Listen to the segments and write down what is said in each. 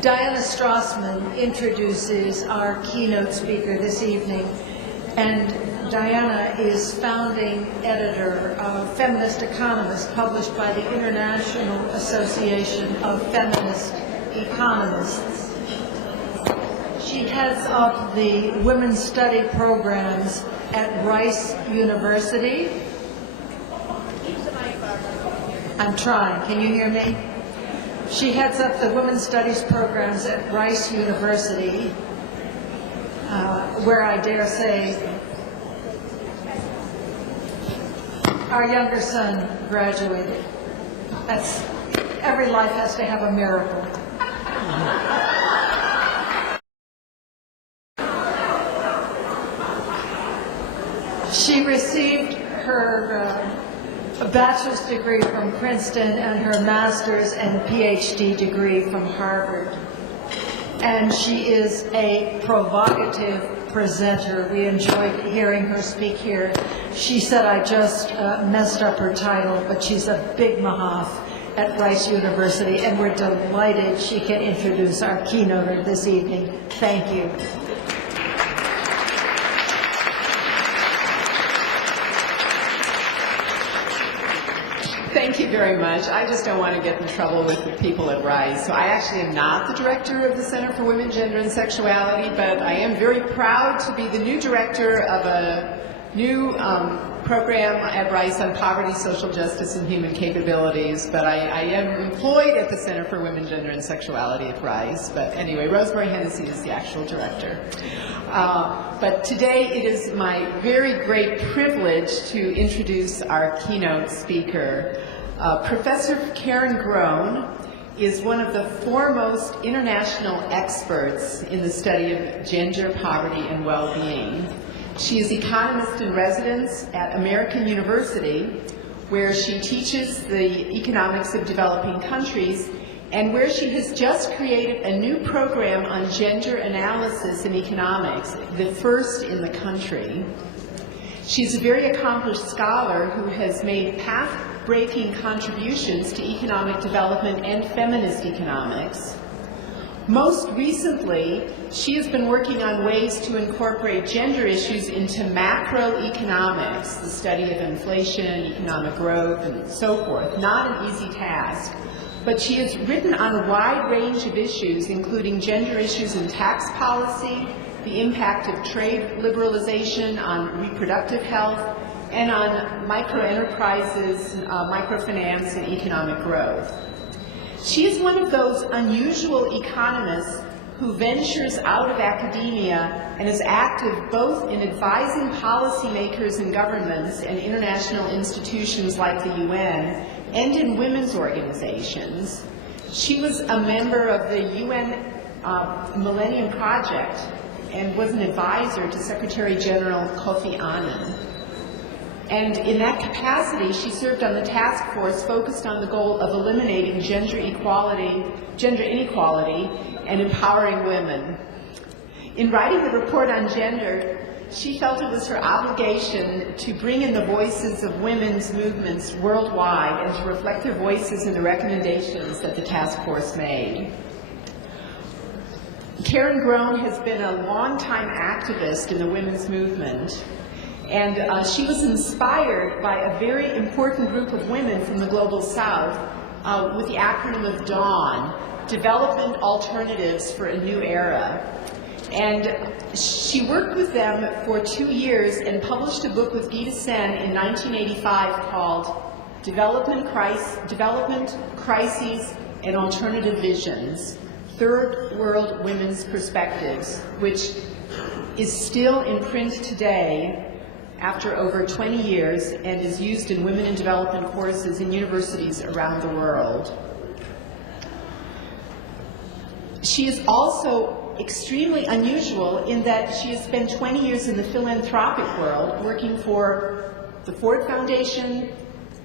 Diana Strassman introduces our keynote speaker this evening, and Diana is founding editor of Feminist Economist, published by the International Association of Feminist Economists. She heads up the women's study programs at Rice University. I'm trying. Can you hear me? She heads up the women's studies programs at Rice University, where I dare say our younger son graduated. That's, every life has to have a miracle. She received her bachelor's degree from Princeton and her master's and PhD degree from Harvard. And she is a provocative presenter. We enjoyed hearing her speak here. She said I just messed up her title, but she's a big mahaf at Rice University, and we're delighted she can introduce our keynoter this evening. Thank you. Thank you very much. I just don't want to get in trouble with the people at Rice. So I actually am not the director of the Center for Women, Gender, and Sexuality, but I am very proud to be the new director of a new program at Rice on poverty, social justice, and human capabilities. But I am employed at the Center for Women, Gender, and Sexuality at Rice. But anyway, Rosemary Hennessy is the actual director. But today it is my very great privilege to introduce our keynote speaker. Professor Caren is one of the foremost international experts in the study of gender, poverty, and well-being. She is economist in residence at American University, where she teaches the economics of developing countries, and where she has just created a new program on gender analysis in economics, the first in the country. She's a very accomplished scholar who has made path-breaking contributions to economic development and feminist economics. Most recently, she has been working on ways to incorporate gender issues into macroeconomics, the study of inflation, economic growth, and so forth. Not an easy task. But she has written on a wide range of issues, including gender issues in tax policy, the impact of trade liberalization on reproductive health, and on microenterprises, microfinance, and economic growth. She is one of those unusual economists who ventures out of academia and is active both in advising policymakers and governments and international institutions like the UN and in women's organizations. She was a member of the UN Millennium Project and was an advisor to Secretary General Kofi Annan. And in that capacity, she served on the task force focused on the goal of eliminating gender inequality, and empowering women. In writing the report on gender, she felt it was her obligation to bring in the voices of women's movements worldwide and to reflect their voices in the recommendations that the task force made. Caren has been a longtime activist in the women's movement. And she was inspired by a very important group of women from the Global South with the acronym of DAWN, Development Alternatives for a New Era. And she worked with them for 2 years and published a book with Gita Sen in 1985 called Development Crises and Alternative Visions, Third World Women's Perspectives, which is still in print today after over 20 years and is used in women in development courses in universities around the world. She is also extremely unusual in that she has spent 20 years in the philanthropic world working for the Ford Foundation,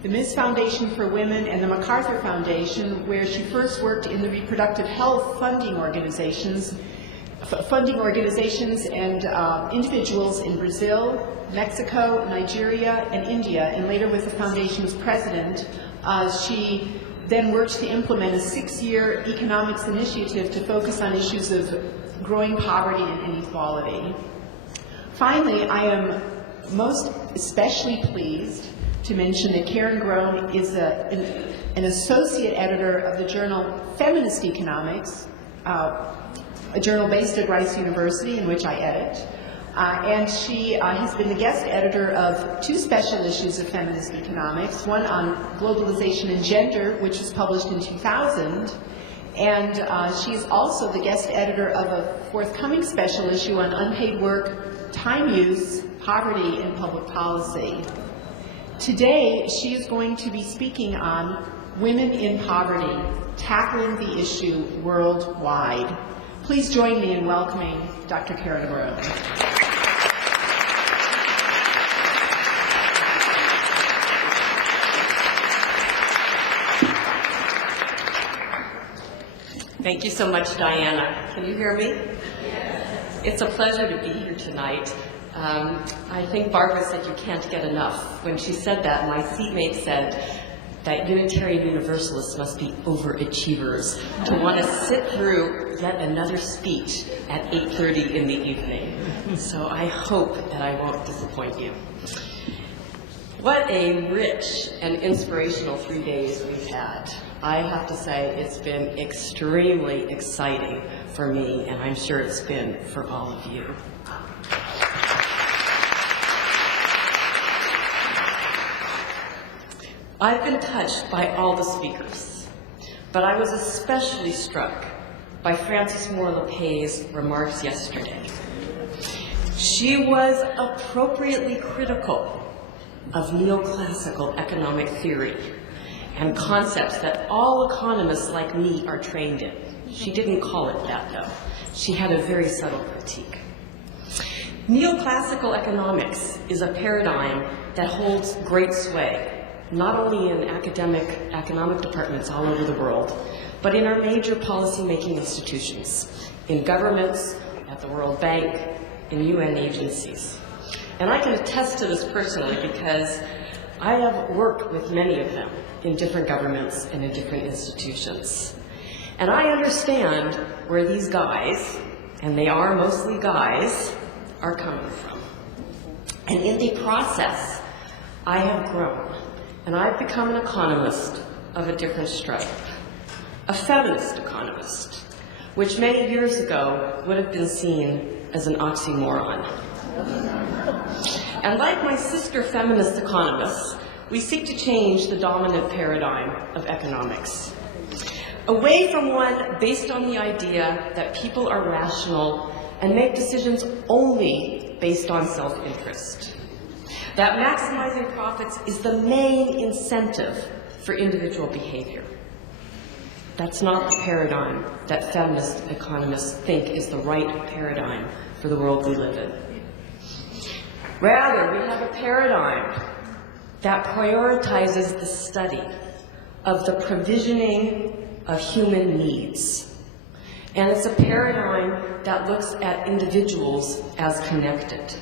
the Ms. Foundation for Women, and the MacArthur Foundation, where she first worked in the reproductive health funding organizations and individuals in Brazil, Mexico, Nigeria, and India, and later was the foundation's president. She then worked to implement a 6-year economics initiative to focus on issues of growing poverty and inequality. Finally, I am most especially pleased to mention that Caren Groen is an associate editor of the journal Feminist Economics, a journal based at Rice University in which I edit. And she has been the guest editor of 2 special issues of Feminist Economics, one on globalization and gender, which was published in 2000, and she is also the guest editor of a forthcoming special issue on unpaid work, time use, poverty, and public policy. Today, she is going to be speaking on women in poverty, tackling the issue worldwide. Please join me in welcoming Dr. Caren Groen. Thank you so much, Diana. Can you hear me? Yes. It's a pleasure to be here tonight. I think Barbara said you can't get enough. When she said that, my seatmate said that Unitarian Universalists must be overachievers to want to sit through yet another speech at 8:30 in the evening. So I hope that I won't disappoint you. What a rich and inspirational 3 days we've had. I have to say it's been extremely exciting for me, and I'm sure it's been for all of you. I've been touched by all the speakers, but I was especially struck by Frances Moore LePay's remarks yesterday. She was appropriately critical of neoclassical economic theory and concepts that all economists like me are trained in. She didn't call it that, though. She had a very subtle critique. Neoclassical economics is a paradigm that holds great sway, not only in academic economic departments all over the world, but in our major policy-making institutions, in governments, at the World Bank, in UN agencies. And I can attest to this personally because I have worked with many of them in different governments and in different institutions. And I understand where these guys, and they are mostly guys, are coming from. And in the process, I have grown, and I've become an economist of a different stripe, a feminist economist, which many years ago would have been seen as an oxymoron. And like my sister feminist economists, we seek to change the dominant paradigm of economics, away from one based on the idea that people are rational and make decisions only based on self-interest, that maximizing profits is the main incentive for individual behavior. That's not the paradigm that feminist economists think is the right paradigm for the world we live in. Rather, we have a paradigm that prioritizes the study of the provisioning of human needs. And it's a paradigm that looks at individuals as connected.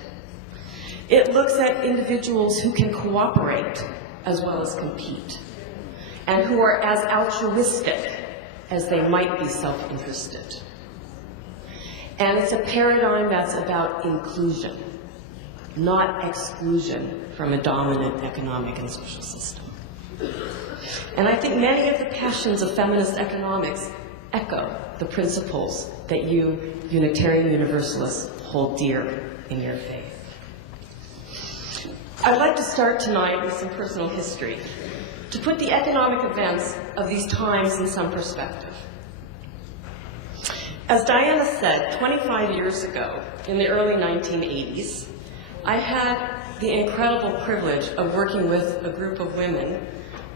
It looks at individuals who can cooperate as well as compete, and who are as altruistic as they might be self-interested. And it's a paradigm that's about inclusion, not exclusion from a dominant economic and social system. And I think many of the passions of feminist economics echo the principles that you Unitarian Universalists hold dear in your faith. I'd like to start tonight with some personal history, to put the economic events of these times in some perspective. As Diana said, 25 years ago, in the early 1980s, I had the incredible privilege of working with a group of women,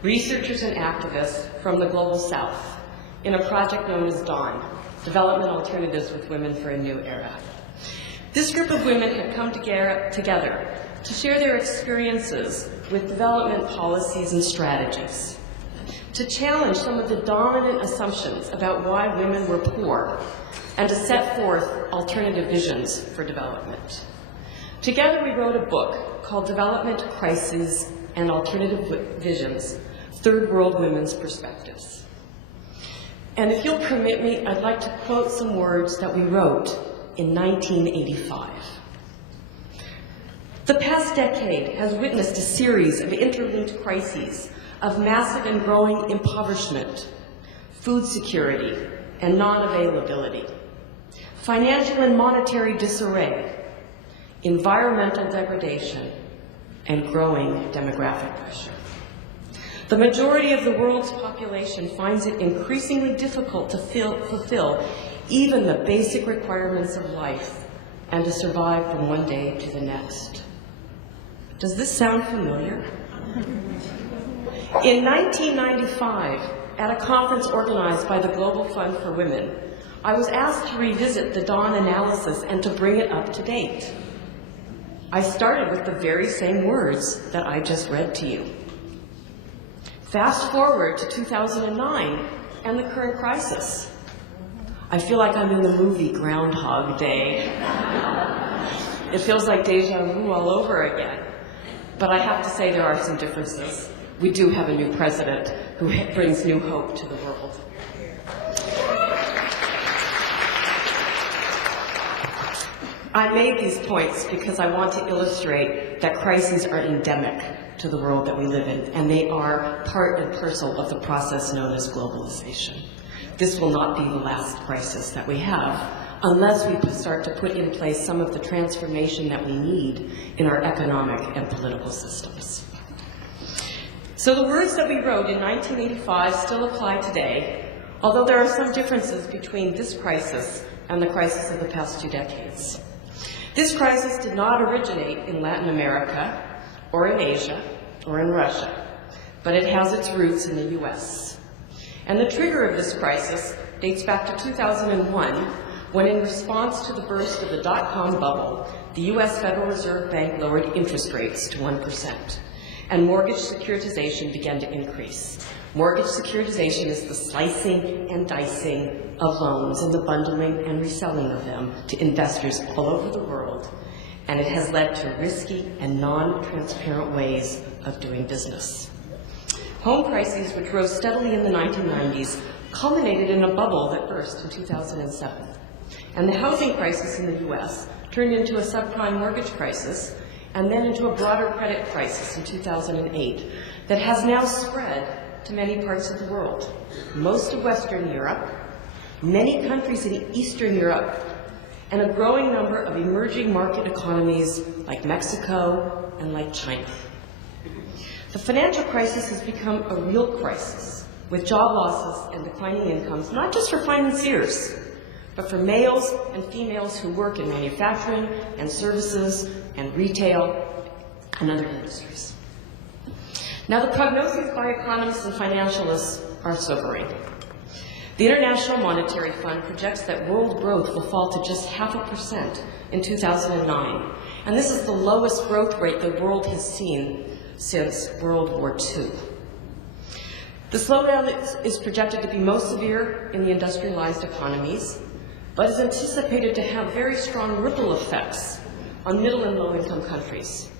researchers and activists from the Global South, in a project known as DAWN, Development Alternatives with Women for a New Era. This group of women had come together to share their experiences with development policies and strategies, to challenge some of the dominant assumptions about why women were poor, and to set forth alternative visions for development. Together we wrote a book called Development Crises and Alternative Visions, third world women's perspectives. And if you'll permit me, I'd like to quote some words that we wrote in 1985. The past decade has witnessed a series of interlinked crises of massive and growing impoverishment, food security and non-availability, financial and monetary disarray, environmental degradation, and growing demographic pressure. The majority of the world's population finds it increasingly difficult to fulfill even the basic requirements of life and to survive from one day to the next. Does this sound familiar? In 1995, at a conference organized by the Global Fund for Women, I was asked to revisit the Dawn analysis and to bring it up to date. I started with the very same words that I just read to you. Fast forward to 2009 and the current crisis. I feel like I'm in the movie Groundhog Day. It feels like deja vu all over again. But I have to say there are some differences. We do have a new president who brings new hope to the world. I made these points because I want to illustrate that crises are endemic to the world that we live in, and they are part and parcel of the process known as globalization. This will not be the last crisis that we have unless we start to put in place some of the transformation that we need in our economic and political systems. So the words that we wrote in 1985 still apply today, although there are some differences between this crisis and the crisis of the past 2 decades. This crisis did not originate in Latin America, or in Asia, or in Russia, but it has its roots in the US. And the trigger of this crisis dates back to 2001, when in response to the burst of the dot-com bubble, the US Federal Reserve Bank lowered interest rates to 1%, and mortgage securitization began to increase. Mortgage securitization is the slicing and dicing of loans and the bundling and reselling of them to investors all over the world, and it has led to risky and non-transparent ways of doing business. Home prices, which rose steadily in the 1990s, culminated in a bubble that burst in 2007. And the housing crisis in the US turned into a subprime mortgage crisis and then into a broader credit crisis in 2008 that has now spread to many parts of the world. Most of Western Europe, many countries in Eastern Europe, and a growing number of emerging market economies like Mexico and like China. The financial crisis has become a real crisis, with job losses and declining incomes, not just for financiers, but for males and females who work in manufacturing and services and retail and other industries. Now, the prognoses by economists and financialists are sobering. The International Monetary Fund projects that world growth will fall to just 0.5% in 2009, and this is the lowest growth rate the world has seen since World War II. The slowdown is projected to be most severe in the industrialized economies, but is anticipated to have very strong ripple effects on middle and low-income countries.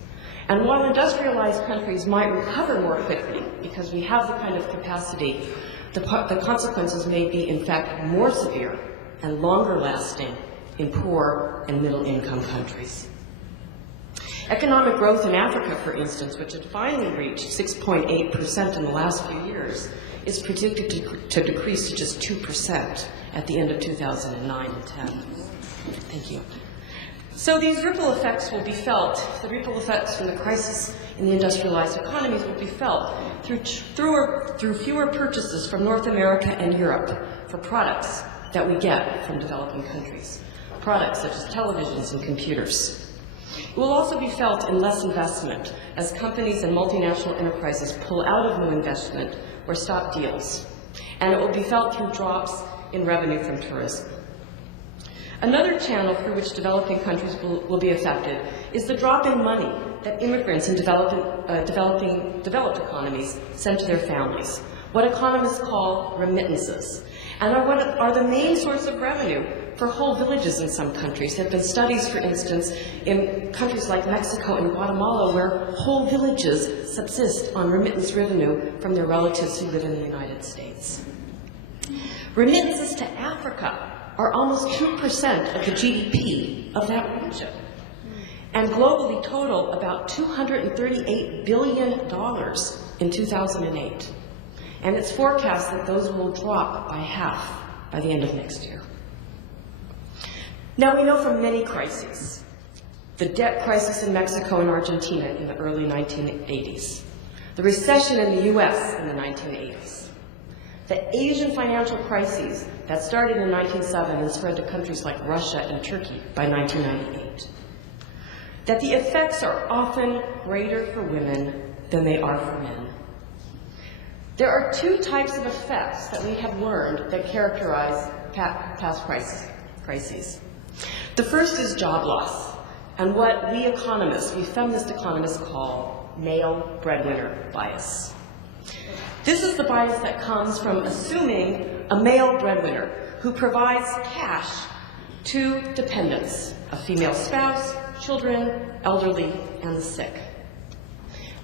And while industrialized countries might recover more quickly because we have the kind of capacity, the consequences may be, in fact, more severe and longer lasting in poor and middle-income countries. Economic growth in Africa, for instance, which had finally reached 6.8% in the last few years, is predicted to decrease to just 2% at the end of 2009 and 10. Thank you. So these ripple effects will be felt, the ripple effects from the crisis in the industrialized economies will be felt through fewer purchases from North America and Europe for products that we get from developing countries, products such as televisions and computers. It will also be felt in less investment as companies and multinational enterprises pull out of new investment or stop deals. And it will be felt through drops in revenue from tourism. Another channel through which developing countries will be affected is the drop in money that immigrants in developed economies send to their families, what economists call remittances, and are the main source of revenue for whole villages in some countries. There have been studies, for instance, in countries like Mexico and Guatemala where whole villages subsist on remittance revenue from their relatives who live in the United States. Remittances to Africa are almost 2% of the GDP of that region, and globally total about $238 billion in 2008. And it's forecast that those will drop by half by the end of next year. Now, we know from many crises, the debt crisis in Mexico and Argentina in the early 1980s, the recession in the US in the 1980s, the Asian financial crises that started in 1907 and spread to countries like Russia and Turkey by 1998, that the effects are often greater for women than they are for men. There are two types of effects that we have learned that characterize past crises. The first is job loss, and what we economists, we feminist economists, call male breadwinner bias. This is the bias that comes from assuming a male breadwinner who provides cash to dependents, a female spouse, children, elderly, and the sick.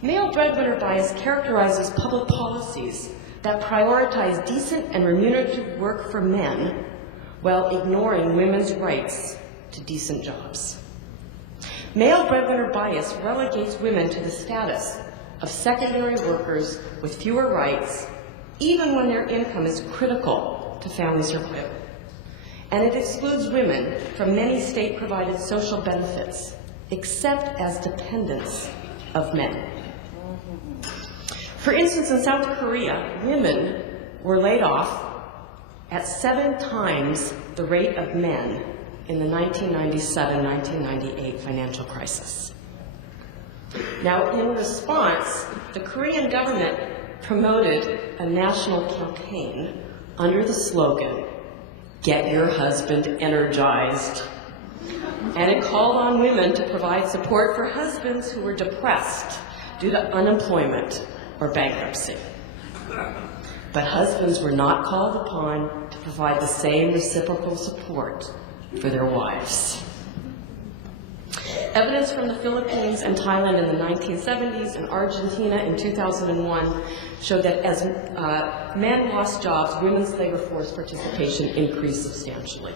Male breadwinner bias characterizes public policies that prioritize decent and remunerative work for men while ignoring women's rights to decent jobs. Male breadwinner bias relegates women to the status of secondary workers with fewer rights, even when their income is critical to family survival. And it excludes women from many state-provided social benefits, except as dependents of men. For instance, in South Korea, women were laid off at 7 times the rate of men in the 1997-1998 financial crisis. Now, in response, the Korean government promoted a national campaign under the slogan, "Get your husband energized." And it called on women to provide support for husbands who were depressed due to unemployment or bankruptcy. But husbands were not called upon to provide the same reciprocal support for their wives. Evidence from the Philippines and Thailand in the 1970s and Argentina in 2001 showed that as men lost jobs, women's labor force participation increased substantially.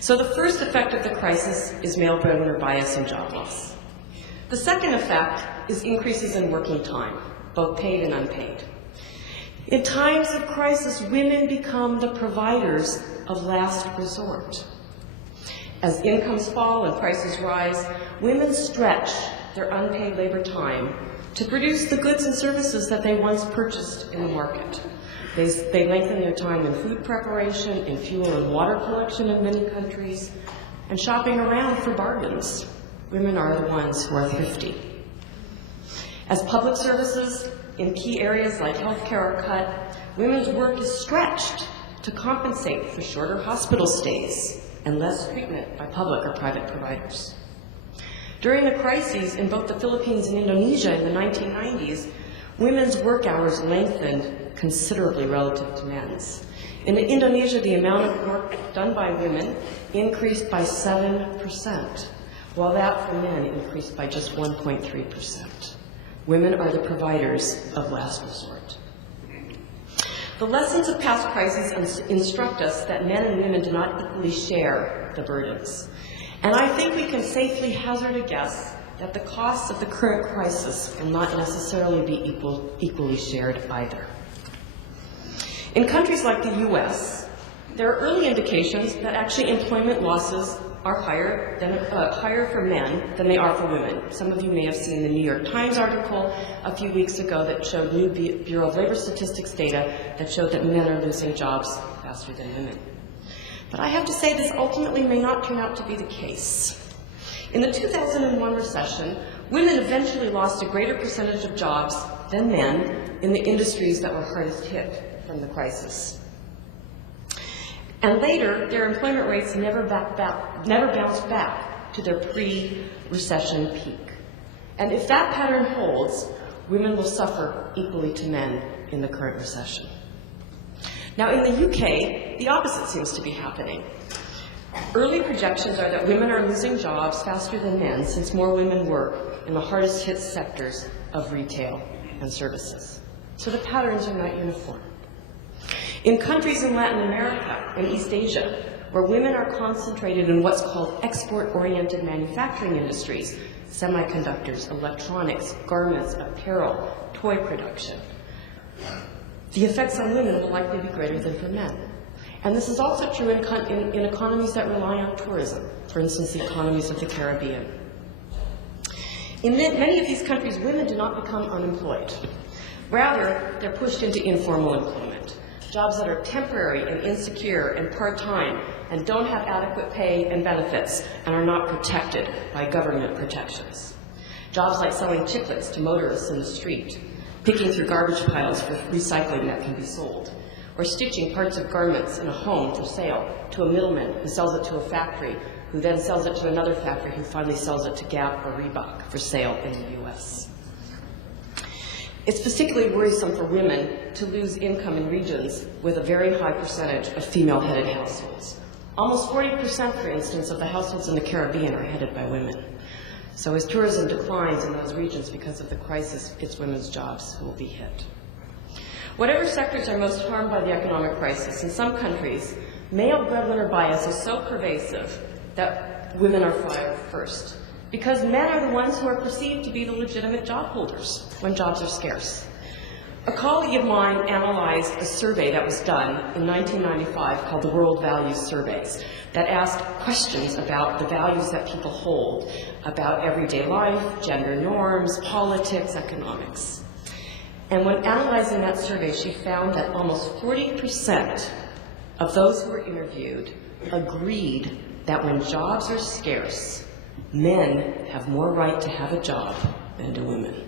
So the first effect of the crisis is male breadwinner bias and job loss. The second effect is increases in working time, both paid and unpaid. In times of crisis, women become the providers of last resort. As incomes fall and prices rise, women stretch their unpaid labor time to produce the goods and services that they once purchased in the market. They lengthen their time in food preparation, in fuel and water collection in many countries, and shopping around for bargains. Women are the ones who are thrifty. As public services in key areas like healthcare are cut, women's work is stretched to compensate for shorter hospital stays and less treatment by public or private providers. During the crises in both the Philippines and Indonesia in the 1990s, women's work hours lengthened considerably relative to men's. In Indonesia, the amount of work done by women increased by 7%, while that for men increased by just 1.3%. Women are the providers of last resort. The lessons of past crises instruct us that men and women do not equally share the burdens. And I think we can safely hazard a guess that the costs of the current crisis will not necessarily be equally shared either. In countries like the US, there are early indications that actually employment losses are higher for men than they are for women. Some of you may have seen the New York Times article a few weeks ago that showed new Bureau of Labor Statistics data that showed that men are losing jobs faster than women. But I have to say this ultimately may not turn out to be the case. In the 2001 recession, women eventually lost a greater percentage of jobs than men in the industries that were hardest hit from the crisis. And later, their employment rates never bounced back to their pre-recession peak. And if that pattern holds, women will suffer equally to men in the current recession. Now, in the UK, the opposite seems to be happening. Early projections are that women are losing jobs faster than men since more women work in the hardest hit sectors of retail and services. So the patterns are not uniform. In countries in Latin America and East Asia, where women are concentrated in what's called export-oriented manufacturing industries, semiconductors, electronics, garments, apparel, toy production, the effects on women will likely be greater than for men. And this is also true in economies that rely on tourism, for instance, the economies of the Caribbean. In many of these countries, women do not become unemployed. Rather, they're pushed into informal employment, jobs that are temporary and insecure and part-time and don't have adequate pay and benefits and are not protected by government protections. Jobs like selling chiclets to motorists in the street, picking through garbage piles for recycling that can be sold, or stitching parts of garments in a home for sale to a middleman who sells it to a factory, who then sells it to another factory who finally sells it to Gap or Reebok for sale in the US. It's particularly worrisome for women to lose income in regions with a very high percentage of female-headed households. Almost 40%, for instance, of the households in the Caribbean are headed by women. So as tourism declines in those regions because of the crisis, it's women's jobs who will be hit. Whatever sectors are most harmed by the economic crisis, in some countries, male breadwinner bias is so pervasive that women are fired first, because men are the ones who are perceived to be the legitimate job holders when jobs are scarce. A colleague of mine analyzed a survey that was done in 1995 called the World Values Surveys that asked questions about the values that people hold, about everyday life, gender norms, politics, economics. And when analyzing that survey, she found that almost 40% of those who were interviewed agreed that when jobs are scarce, men have more right to have a job than do women.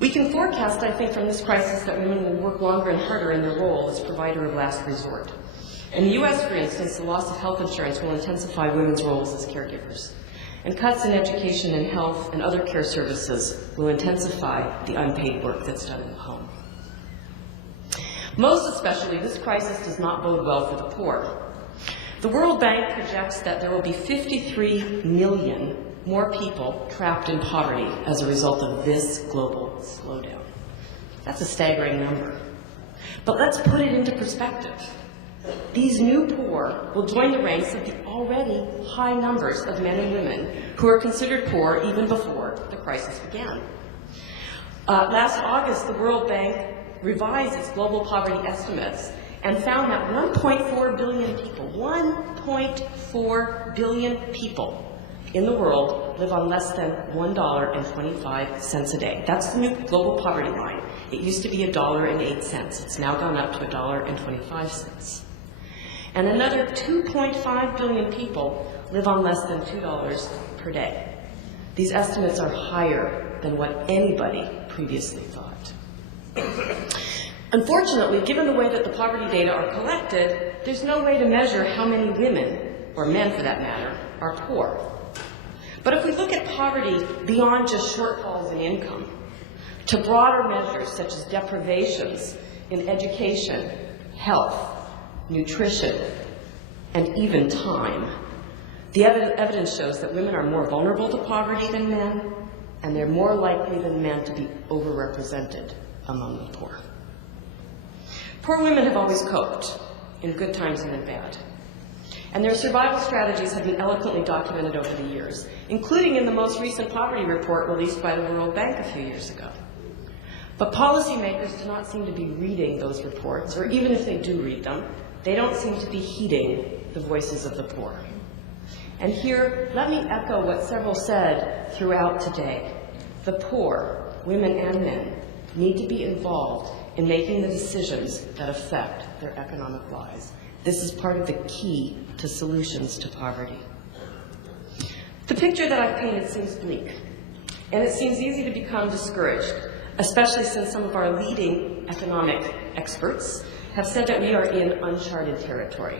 We can forecast, I think, from this crisis that women will work longer and harder in their role as provider of last resort. In the US, for instance, the loss of health insurance will intensify women's roles as caregivers. And cuts in education and health and other care services will intensify the unpaid work that's done in the home. Most especially, this crisis does not bode well for the poor. The World Bank projects that there will be 53 million more people trapped in poverty as a result of this global slowdown. That's a staggering number. But let's put it into perspective. These new poor will join the ranks of the already high numbers of men and women who are considered poor even before the crisis began. Last August, the World Bank revised its global poverty estimates and found that 1.4 billion people, 1.4 billion people in the world live on less than $1.25 a day. That's the new global poverty line. It used to be $1.08. It's now gone up to $1.25. And another 2.5 billion people live on less than $2 per day. These estimates are higher than what anybody previously thought. Unfortunately, given the way that the poverty data are collected, there's no way to measure how many women, or men for that matter, are poor. But if we look at poverty beyond just shortfalls in income, to broader measures such as deprivations in education, health, nutrition, and even time, the evidence shows that women are more vulnerable to poverty than men, and they're more likely than men to be overrepresented among the poor. Poor women have always coped, in good times and in bad. And their survival strategies have been eloquently documented over the years, including in the most recent poverty report released by the World Bank a few years ago. But policymakers do not seem to be reading those reports, or even if they do read them, they don't seem to be heeding the voices of the poor. And here, let me echo what several said throughout today. The poor, women and men, need to be involved in making the decisions that affect their economic lives. This is part of the key to solutions to poverty. The picture that I've painted seems bleak, and it seems easy to become discouraged, especially since some of our leading economic experts have said that we are in uncharted territory.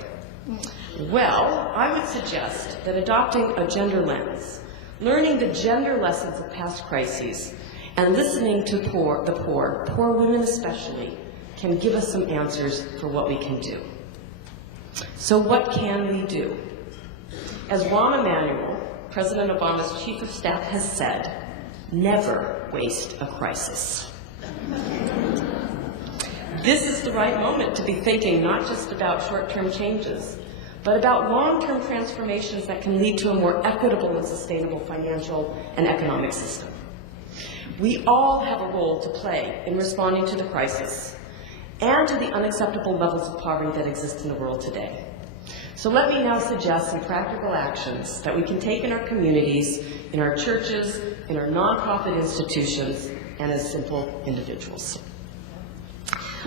Well, I would suggest that adopting a gender lens, learning the gender lessons of past crises, and listening to the poor women especially, can give us some answers for what we can do. So what can we do? As Rahm Emanuel, President Obama's chief of staff, has said, never waste a crisis. This is the right moment to be thinking not just about short-term changes, but about long-term transformations that can lead to a more equitable and sustainable financial and economic system. We all have a role to play in responding to the crisis and to the unacceptable levels of poverty that exist in the world today. So let me now suggest some practical actions that we can take in our communities, in our churches, in our nonprofit institutions, and as simple individuals.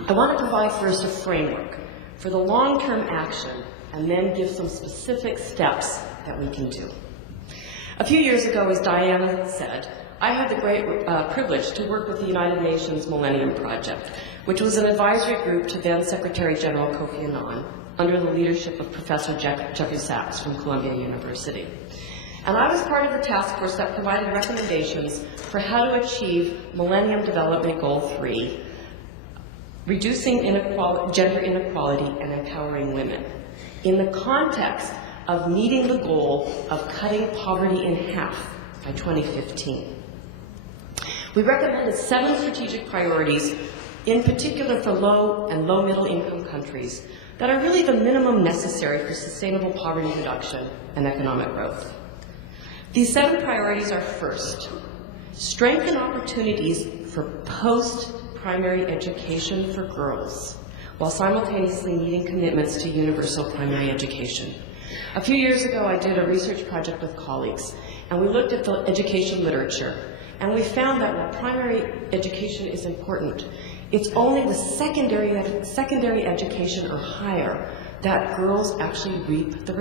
I want to provide first a framework for the long-term action and then give some specific steps that we can do. A few years ago, as Diana said, I had the great privilege to work with the United Nations Millennium Project, which was an advisory group to then Secretary General Kofi Annan under the leadership of Professor Jeffrey Sachs from Columbia University. And I was part of the task force that provided recommendations for how to achieve Millennium Development Goal 3, reducing gender inequality and empowering women, in the context of meeting the goal of cutting poverty in half by 2015. We recommended 7 strategic priorities, in particular for low and low-middle income countries, that are really the minimum necessary for sustainable poverty reduction and economic growth. These 7 priorities are: first, strengthen opportunities for post-primary education for girls, while simultaneously meeting commitments to universal primary education. A few years ago, I did a research project with colleagues, and we looked at the education literature, and we found that while primary education is important, it's only with secondary education or higher that girls actually reap the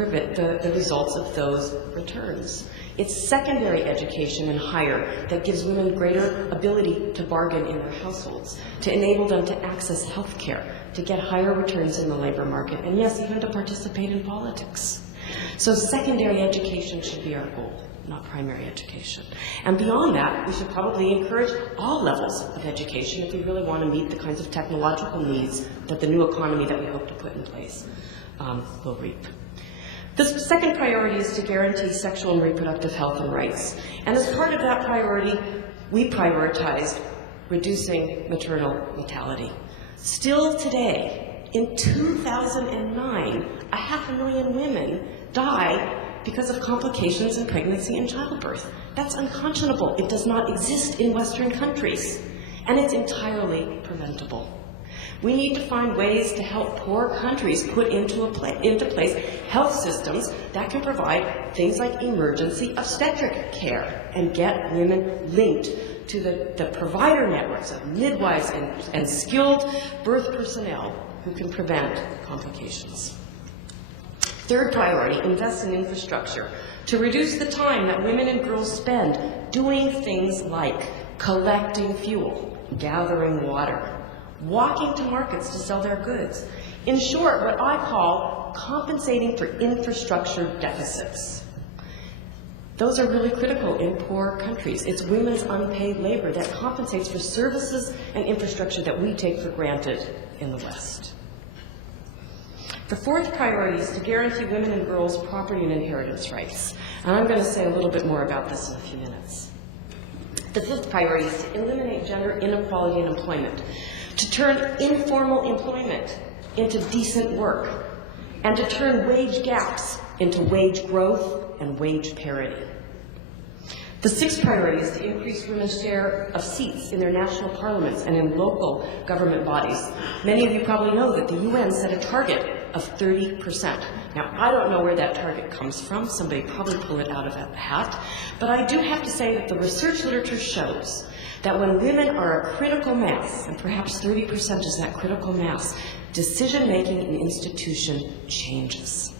results of those returns. It's secondary education and higher that gives women greater ability to bargain in their households, to enable them to access health care, to get higher returns in the labor market, and yes, even to participate in politics. So secondary education should be our goal, not primary education. And beyond that, we should probably encourage all levels of education if we really want to meet the kinds of technological needs that the new economy that we hope to put in place will reap. The second priority is to guarantee sexual and reproductive health and rights. And as part of that priority, we prioritized reducing maternal mortality. Still today, in 2009, 500,000 women die because of complications in pregnancy and childbirth. That's unconscionable. It does not exist in Western countries, and it's entirely preventable. We need to find ways to help poor countries put into place health systems that can provide things like emergency obstetric care and get women linked to the provider networks of midwives and skilled birth personnel who can prevent complications. Third priority, invest in infrastructure to reduce the time that women and girls spend doing things like collecting fuel, gathering water, walking to markets to sell their goods. In short, what I call compensating for infrastructure deficits. Those are really critical in poor countries. It's women's unpaid labor that compensates for services and infrastructure that we take for granted in the West. The fourth priority is to guarantee women and girls property and inheritance rights. And I'm going to say a little bit more about this in a few minutes. The fifth priority is to eliminate gender inequality in employment, to turn informal employment into decent work, and to turn wage gaps into wage growth and wage parity. The sixth priority is to increase women's share of seats in their national parliaments and in local government bodies. Many of you probably know that the UN set a target of 30%. Now, I don't know where that target comes from. Somebody probably pulled it out of a hat. But I do have to say that the research literature shows that when women are a critical mass, and perhaps 30% is that critical mass, decision-making in institution changes.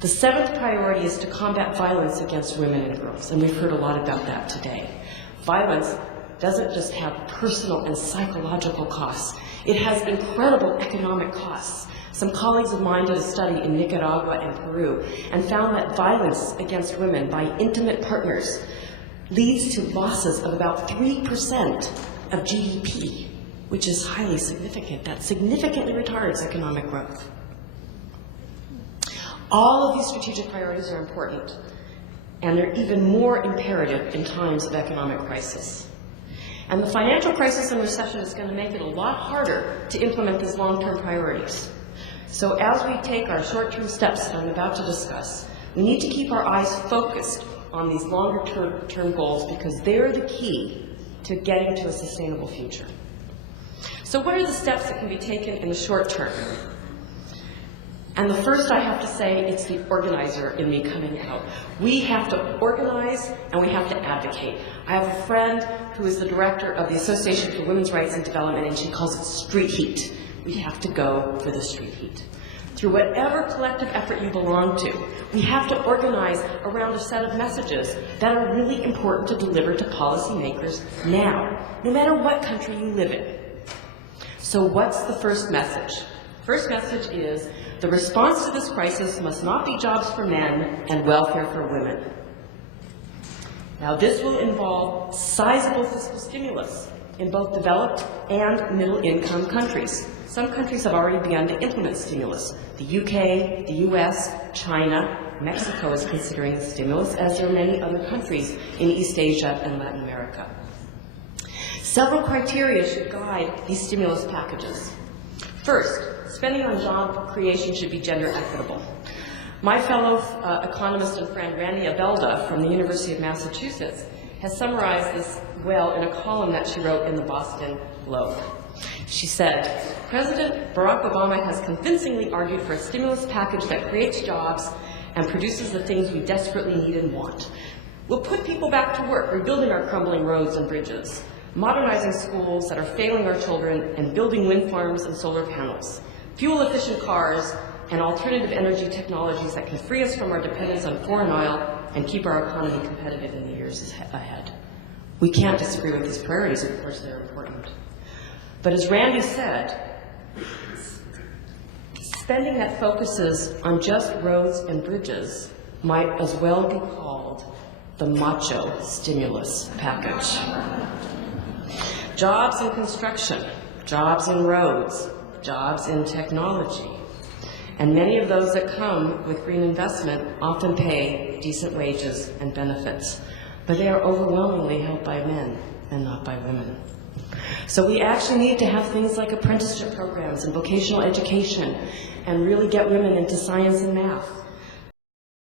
The seventh priority is to combat violence against women and girls, and we've heard a lot about that today. Violence doesn't just have personal and psychological costs. It has incredible economic costs. Some colleagues of mine did a study in Nicaragua and Peru and found that violence against women by intimate partners leads to losses of about 3% of GDP. which is highly significant. That significantly retards economic growth. All of these strategic priorities are important, and they're even more imperative in times of economic crisis. And the financial crisis and recession is going to make it a lot harder to implement these long-term priorities. So as we take our short-term steps that I'm about to discuss, we need to keep our eyes focused on these longer-term goals because they're the key to getting to a sustainable future. So what are the steps that can be taken in the short term? And the first, I have to say, it's the organizer in me coming out. We have to organize and we have to advocate. I have a friend who is the director of the Association for Women's Rights and Development, and she calls it street heat. We have to go for the street heat. Through whatever collective effort you belong to, we have to organize around a set of messages that are really important to deliver to policymakers now, no matter what country you live in. So what's the first message? First message is the response to this crisis must not be jobs for men and welfare for women. Now this will involve sizable fiscal stimulus in both developed and middle-income countries. Some countries have already begun to implement stimulus. The UK, the US, China, Mexico is considering the stimulus, as are many other countries in East Asia and Latin America. Several criteria should guide these stimulus packages. First, spending on job creation should be gender equitable. My fellow economist and friend Randy Abelda from the University of Massachusetts has summarized this well in a column that she wrote in the Boston Globe. She said, President Barack Obama has convincingly argued for a stimulus package that creates jobs and produces the things we desperately need and want. We'll put people back to work, rebuilding our crumbling roads and bridges, modernizing schools that are failing our children, and building wind farms and solar panels, fuel-efficient cars, and alternative energy technologies that can free us from our dependence on foreign oil and keep our economy competitive in the years ahead. We can't disagree with these priorities, of course they're important. But as Randy said, spending that focuses on just roads and bridges might as well be called the macho stimulus package. Jobs in construction, jobs in roads, jobs in technology. And many of those that come with green investment often pay decent wages and benefits, but they are overwhelmingly held by men and not by women. So we actually need to have things like apprenticeship programs and vocational education and really get women into science and math